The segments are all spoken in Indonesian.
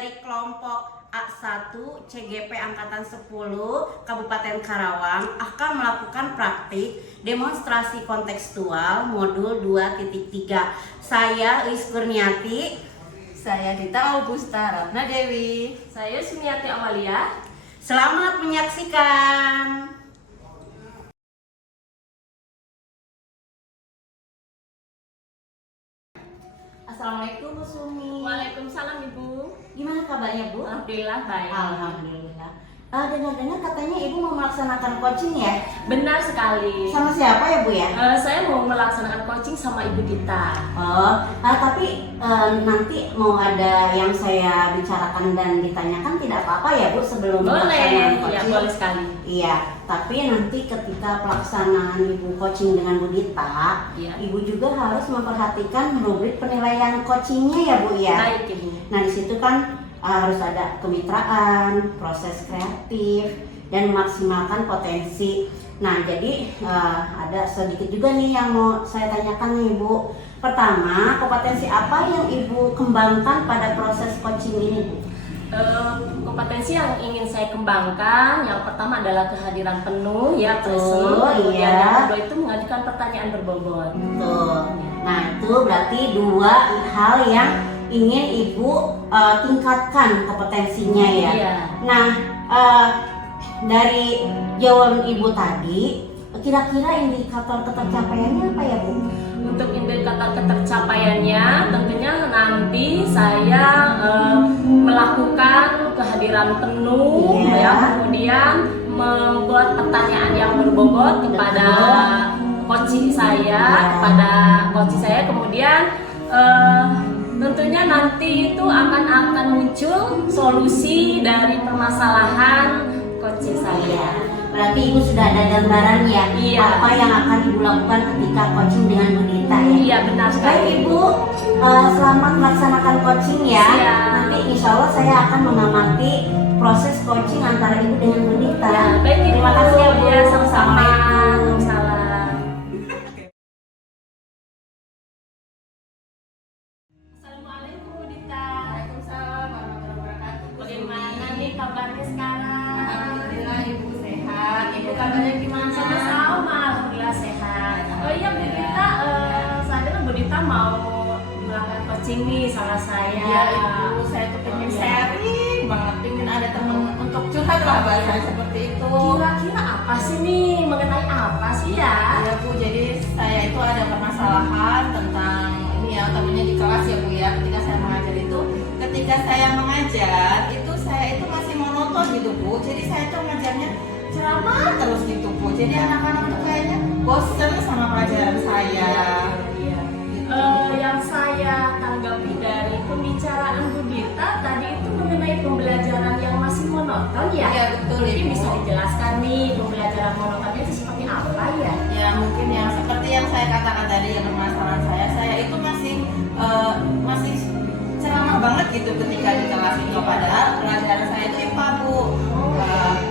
dari kelompok A1 CGP Angkatan 10 Kabupaten Karawang akan melakukan praktik demonstrasi kontekstual modul 2.3. Saya Uis Kurniati. Saya Dita Augusta Ratna Dewi. Saya Sumiati Amalia. Selamat menyaksikan. Assalamualaikum Bu Sumi. Waalaikumsalam Ibu. Gimana kabarnya Bu? Alhamdulillah baik. Alhamdulillah. Dengar-dengar katanya Ibu mau melaksanakan coaching ya? Benar sekali. Sama siapa ya Bu ya? Saya mau melaksanakan coaching sama Ibu Dita. Tapi nanti mau ada yang saya bicarakan dan ditanyakan tidak apa-apa ya Bu sebelum pelaksanaan Boleh, ya coaching? boleh sekali. Iya, tapi nanti ketika pelaksanaan Ibu coaching dengan Bu Dita, Iya. Ibu juga harus memperhatikan rubrik penilaian coachingnya ya Bu ya. Baik Ibu. Nah di situ kan harus ada kemitraan, proses kreatif, dan memaksimalkan potensi. Nah jadi ada sedikit juga nih yang mau saya tanyakan nih Bu. Pertama, kompetensi apa yang Ibu kembangkan pada proses coaching ini Bu? Kompetensi yang ingin saya kembangkan yang pertama adalah kehadiran penuh ya, Betul, present. Kemudian iya. yang kedua itu mengajukan pertanyaan berbobot. Tuh. Nah itu berarti dua hal yang ingin Ibu tingkatkan kompetensinya ya. Iya. Nah dari jawaban Ibu tadi, kira-kira indikator ketercapaiannya apa ya Bu? Untuk indikator ketercapaiannya tentunya nanti saya melakukan kehadiran penuh Iya. ya, kemudian membuat pertanyaan yang berbobot kepada coaching saya, kepada coaching saya, kemudian tentunya nanti itu akan muncul solusi dari permasalahan coaching saya. Berarti Ibu sudah ada gambaran ya Iya. apa yang akan Ibu lakukan ketika coaching dengan Bu Dita ya? Iya benar Baik sekali. Ibu, selamat melaksanakan coaching ya. Siap. Nanti insya Allah saya akan mengamati proses coaching antara Ibu dengan Bu Dita. Ya, baik Ibu. Terima kasih ya Bu. Ya, sama-sama. Assalamualaikum. Salam. Assalamualaikum Bu Dita. Waalaikumsalam warahmatullahi wabarakatuh. Bagaimana nih kabarnya sekarang? Alhamdulillah Ibu sehat. Ibu kabarnya gimana? Sama-sama, alhamdulillah sehat. Oh iya Bu Dita, saat ini Bu Dita mau melakukan coaching nih sama saya. Iya Ibu, saya tuh pengen sharing banget, pengen ada temen untuk curhat lah bahasanya seperti itu. Kira-kira apa sih nih? Mengenai apa sih ya? Iya Bu, jadi saya itu ada permasalahan tentang ini ya, utamanya di kelas ya Bu ya. Ketika saya mengajar itu, saya itu masih monoton gitu Bu. Jadi saya tuh ngajarnya ceramah terus gitu Bu. Jadi anak-anak tuh kayaknya bosen sama pelajaran saya. Iya. Gitu. Yang saya tanggapi dari pembicaraan Bu Dita tadi itu mengenai pembelajaran yang masih monoton ya? Iya betul Mungkin Ibu. bisa dijelaskan nih pembelajaran monotonnya itu seperti apa ya? Ya mungkin yang seperti yang saya katakan tadi yang permasalahan saya itu masih ceramah banget gitu ketika di kelas itu, padahal pelajaran saya itu IPA Bu.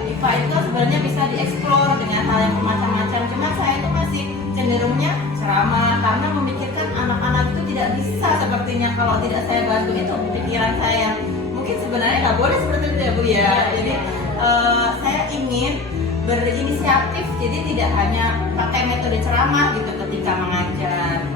IPA itu kan sebenarnya bisa dieksplor dengan hal yang macam-macam, cuma saya itu masih cenderungnya ceramah karena memikirkan anak-anak itu tidak bisa sepertinya kalau tidak saya bantu itu pikiran saya mungkin sebenarnya nggak boleh seperti itu ya Bu ya. Jadi saya ingin berinisiatif, jadi tidak hanya pakai metode ceramah gitu ketika mengajar.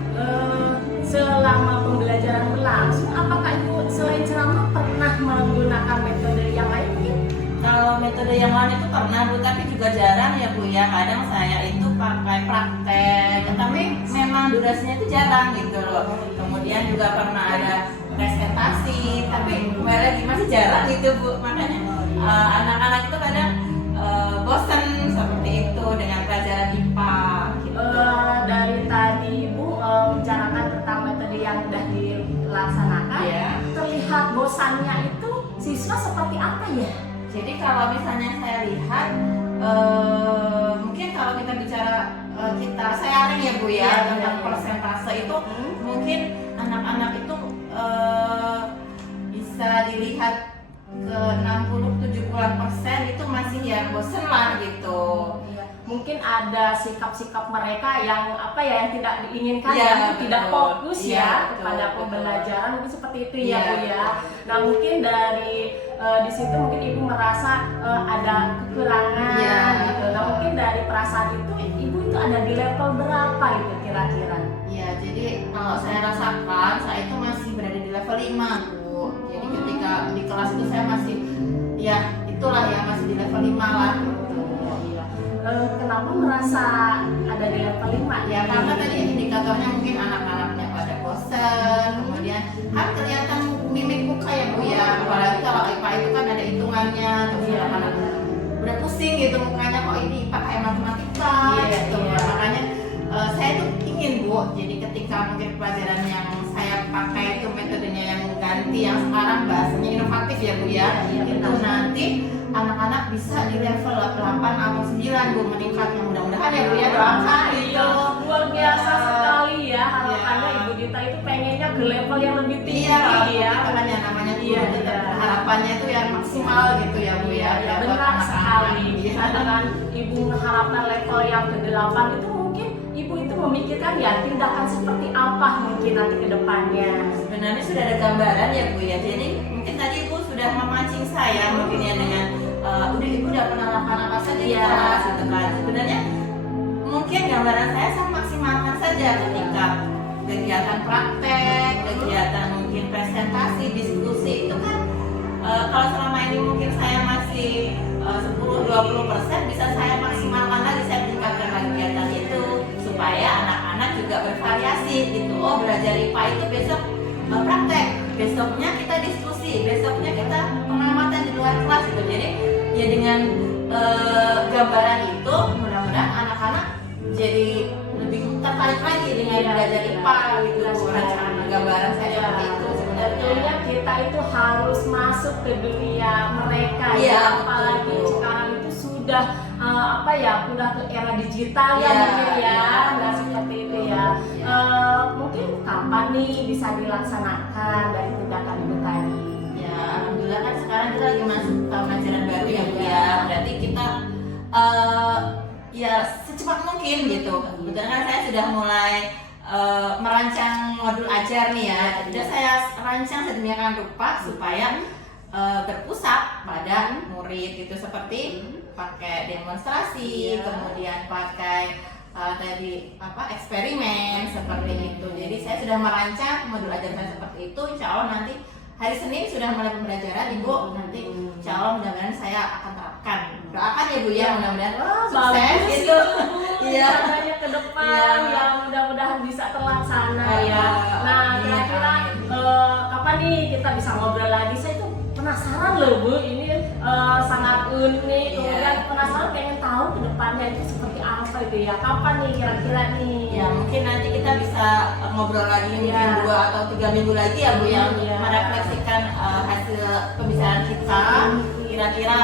Selama pembelajaran berlangsung, apakah Ibu selain ceramah pernah menggunakan metode yang lain mungkin? Kalau metode yang lain itu pernah Bu, tapi juga jarang ya Bu ya. Kadang saya itu pakai praktek, tapi memang durasinya itu jarang gitu loh. Kemudian juga pernah ada presentasi, tapi kembali lagi masih jarang gitu Bu. Makanya anak-anak itu kadang bosan seperti itu dengan pelajaran IPA gitu. Dari tadi Ibu membicarakan tentang metode yang sudah dilaksanakan, Iya. terlihat bosannya itu siswa seperti apa ya? Jadi kalau misalnya saya lihat, mungkin kalau kita bicara kita sharing ya Bu ya, tentang persentase itu mungkin anak-anak itu bisa dilihat ke 60-70% itu masih ya bosen lah gitu. Iya. mungkin ada sikap-sikap mereka yang apa ya, yang tidak diinginkan, Iya, yang tidak betul. fokus Iya, ya betul, kepada betul. pembelajaran, mungkin seperti itu Iya, ya Bu ya. betul. Nah mungkin dari di situ mungkin Ibu merasa ada kekurangan Iya. gitu. Nah mungkin dari perasaan itu Ibu itu ada di level berapa itu kira-kira? Iya, jadi kalau saya rasakan saya itu masih berada di level 5 Bu. Jadi ketika di kelas itu saya masih, ya itulah ya, masih di level 5 lah gitu. Iya. Kenapa merasa ada di level 5? Ya karena tadi indikatornya mungkin anak-anaknya pada bosan, kemudian kan kelihatan mimik muka ya Bu ya, apalagi kalau IPA itu kan ada hitungannya, terus Iya. anak-anak udah pusing gitu mukanya, kok ini pakai matematika Iya, gitu. iya. Makanya saya tuh ingin Bu, jadi ketika mungkin pelajaran yang saya pakai itu metodenya yang ganti, yang sekarang bahasanya inovatif ya Bu ya, Iya, itu benar. nanti anak-anak bisa di level 8 atau 9 Bu, meningkatnya mudah-mudahan ya Bu ya, doakan Iya, gitu. luar biasa sekali ya harapannya Iya. Ibu Dita itu pengennya ke level yang lebih tinggi Iya, ya. itu kan ya namanya guru, Iya, kita iya. harapannya itu yang maksimal gitu ya Bu ya. Iya, buat benar anak-anak. sekali. Iya. Nah, dengan Ibu mengharapkan level yang ke-8 itu mungkin Ibu itu memikirkan ya tindakan seperti apa mungkin nanti ke depannya. Sebenarnya sudah ada gambaran ya Bu ya. Jadi mungkin tadi Ibu sudah memancing saya mungkin ya dengan udah Ibu udah pernah lakukan apa saja di Iya. kelas gitu kan. Sebenarnya mungkin gambaran saya maksimalkan saja ketika kegiatan praktek, kegiatan mungkin presentasi, diskusi itu kan kalau selama ini mungkin saya masih 10-20%, bisa saya maksimalkan lagi, saya tingkatkan lagi kegiatan itu supaya anak-anak juga bervariasi gitu. Oh, belajar IPA itu besok praktek, besoknya kita diskusi, besoknya kita pengamatan di luar kelas gitu. Jadi ya dengan gambaran itu mudah-mudahan anak-anak jadi lebih tertarik lagi dengan Iya, belajar iya. IPA gitu. Jelas sekali. Rencana gambaran saya Iya. seperti itu sebenarnya. Tentunya kita itu harus masuk ke dunia mereka Iya, ya, apalagi betul. sekarang itu sudah apa ya, udah ke era digital ya Iya, mungkin ya, iya. nggak seperti itu ya. Iya. Mungkin kapan nih bisa dilaksanakan dari tindakan Ibu tadi? Ya, alhamdulillah kan sekarang kita lagi masuk ke pelajaran baru ya Bu ya. Berarti kita ya secepat mungkin gitu. Kebetulan kan saya sudah mulai merancang modul ajar nih ya. Sudah saya rancang sedemikian rupa supaya berpusat pada murid gitu, seperti pakai demonstrasi, Iya. kemudian pakai tadi apa eksperimen seperti itu. Jadi saya sudah merancang modul ajar saya seperti itu. Insya Allah nanti hari Senin sudah mulai pembelajaran Ibu. Nanti insya Allah mudah-mudahan saya akan terapkan. Doakan ya Bu ya, mudah-mudahan Wah, sukses bagus gitu. itu Iya. rencananya ke depan Iya. ya, mudah-mudahan bisa terlaksana Iya. ya. Nah, Amin. kira-kira kapan nih kita bisa ngobrol lagi? Saya tuh penasaran loh Bu, ini sangat unik. Iya. Kemudian penasaran pengen tahu ke depannya itu seperti apa itu ya. Kapan nih kira-kira nih? Ya mungkin nanti kita bisa ngobrol lagi mungkin Iya. 2 atau 3 minggu lagi ya Bu ya, untuk Iya. merefleksikan hasil pembicaraan kita kira-kira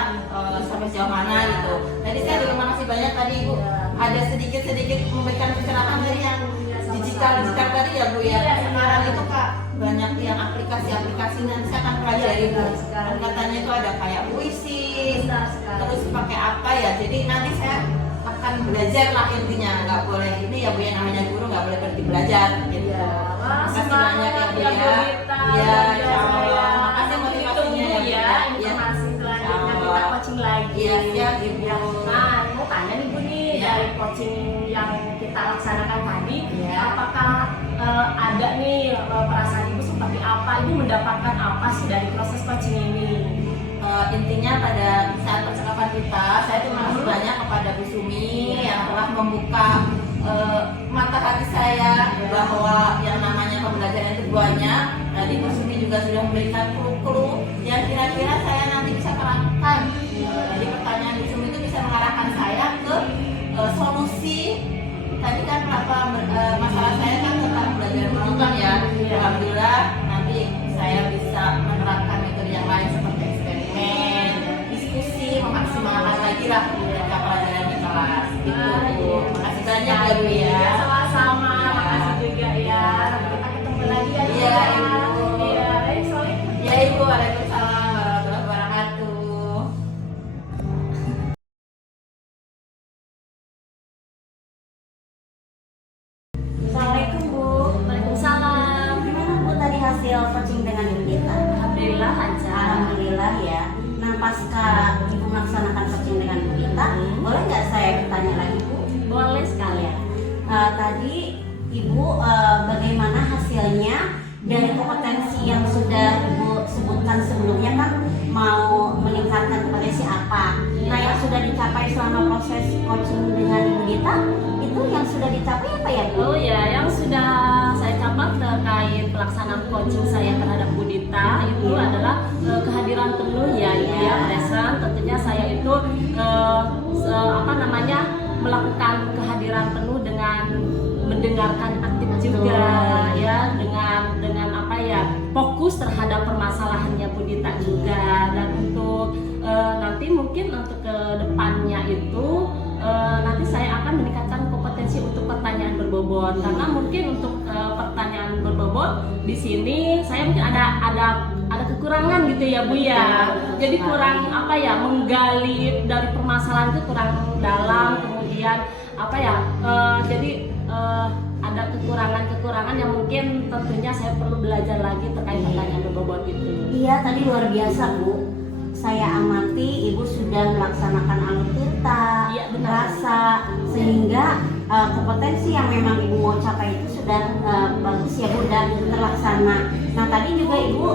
sampai sejauh mana gitu. Tadi saya terima kasih banyak tadi Ibu, Iya. ada sedikit memberikan pencerahan dari yang Iya, sama-sama. digital tadi ya Bu ya. Iya, Sekarang iya. itu Kak banyak yang aplikasi-aplikasi, nanti saya akan pelajari Iya, Bu. benar sekali. Dan katanya itu ada kayak puisi, Benar sekali. terus pakai apa ya, jadi nanti saya akan belajar lah intinya, nggak boleh ini ya Bu ya, namanya guru nggak boleh berhenti belajar gitu. Iya, wah, Makasih banyak ya Bu ya. Bu Dita. Iya, Luar insya biasa Allah. ya. Makasih motivasinya Ditunggu ya Bu ya ya. informasi selanjutnya, Insya kita Allah. coaching lagi. Iya, siap Ibu. Nah, mau tanya nih Bu nih, Iya. dari coaching yang kita laksanakan tadi, Iya. apakah ada nih perasaan Ibu seperti apa? Ibu mendapatkan apa sih dari proses coaching ini? Intinya pada saat percakapan kita, saya terima kasih banyak kepada Bu Sumi yang telah membuka mata hati saya bahwa yang namanya pembelajaran itu banyak. Tadi Bu Sumi juga sudah memberikan clue-clue yang kira-kira saya nanti bisa terapkan. Jadi pertanyaan Bu Sumi itu bisa mengarahkan saya ke solusi. Tadi kan masalah saya kan tentang belajar menonton ya. Alhamdulillah nanti saya bisa menerapkan metode yang lain seperti eksperimen, diskusi, memaksimalkan lagi lah ketika pelajaran di kelas. Gitu Bu. Makasih banyak ya Bu ya. Ya, sama-sama. Makasih juga ya. Sampai kita ketemu lagi ya. Bu, Iya, ya. Ibu. Iya, baik, Assalamualaikum. Ya Ibu, waalaikumsalam warahmatullahi wabarakatuh. pasca Ibu melaksanakan coaching dengan Bu Dita, boleh nggak saya bertanya lagi Bu? Boleh sekali ya. Tadi Ibu bagaimana hasilnya dari kompetensi yang sudah Ibu sebutkan sebelumnya kan mau meningkatkan kompetensi apa? Nah yang sudah dicapai selama proses coaching dengan Ibu Dita itu yang sudah dicapai apa ya Bu? Oh ya, yang sudah saya capai terkait pelaksanaan coaching saya terhadap Bu Dita itu adalah kehadiran penuh ya, Ibu ya, present. Tentunya saya itu melakukan kehadiran penuh dengan mendengarkan aktif juga ya, dengan apa ya, fokus terhadap permasalahannya Bu Dita juga. Dan untuk nanti mungkin untuk ke depannya itu nanti saya akan meningkatkan kompetensi untuk pertanyaan berbobot, karena mungkin untuk pertanyaan berbobot di sini saya mungkin ada kekurangan gitu ya Bu ya. Jadi kurang apa ya, menggali dari permasalahan itu kurang dalam, kemudian apa ya, jadi ada kekurangan yang mungkin tentunya saya perlu belajar lagi terkait pertanyaan berbobot itu. Iya, tadi luar biasa Bu. Saya amati Ibu sudah melaksanakan alutita, Iya, benar. rasa, sehingga kompetensi yang memang Ibu mau capai itu sudah bagus ya Bu, dan terlaksana. Nah tadi juga Ibu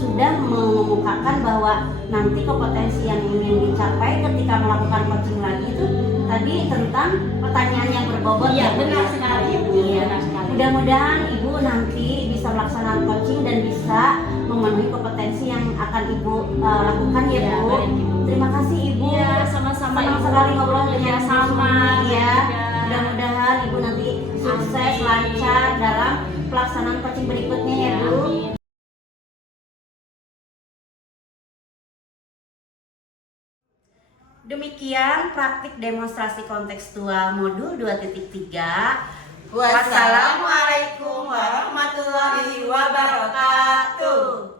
sudah mengemukakan bahwa nanti kompetensi yang ingin dicapai ketika melakukan coaching lagi itu tadi tentang pertanyaan yang berbobot. Iya, Bu, benar ya? sekali Bu. Iya. Benar sekali. Mudah-mudahan Ibu nanti bisa melaksanakan coaching dan bisa memenuhi kompetensi yang akan Ibu lakukan ya Iya, Bu. baik, Ibu. Terima kasih Ibu. Iya, sama-sama, Senang Ibu. sekali ngobrol dengan Iya, Ibu sama. Sumi, ya. Iya. Mudah-mudahan Ibu nanti sukses, Amin. lancar dalam pelaksanaan coaching berikutnya ya Bu. Amin. Demikian praktik demonstrasi kontekstual modul 2.3. Wassalamualaikum warahmatullahi wabarakatuh.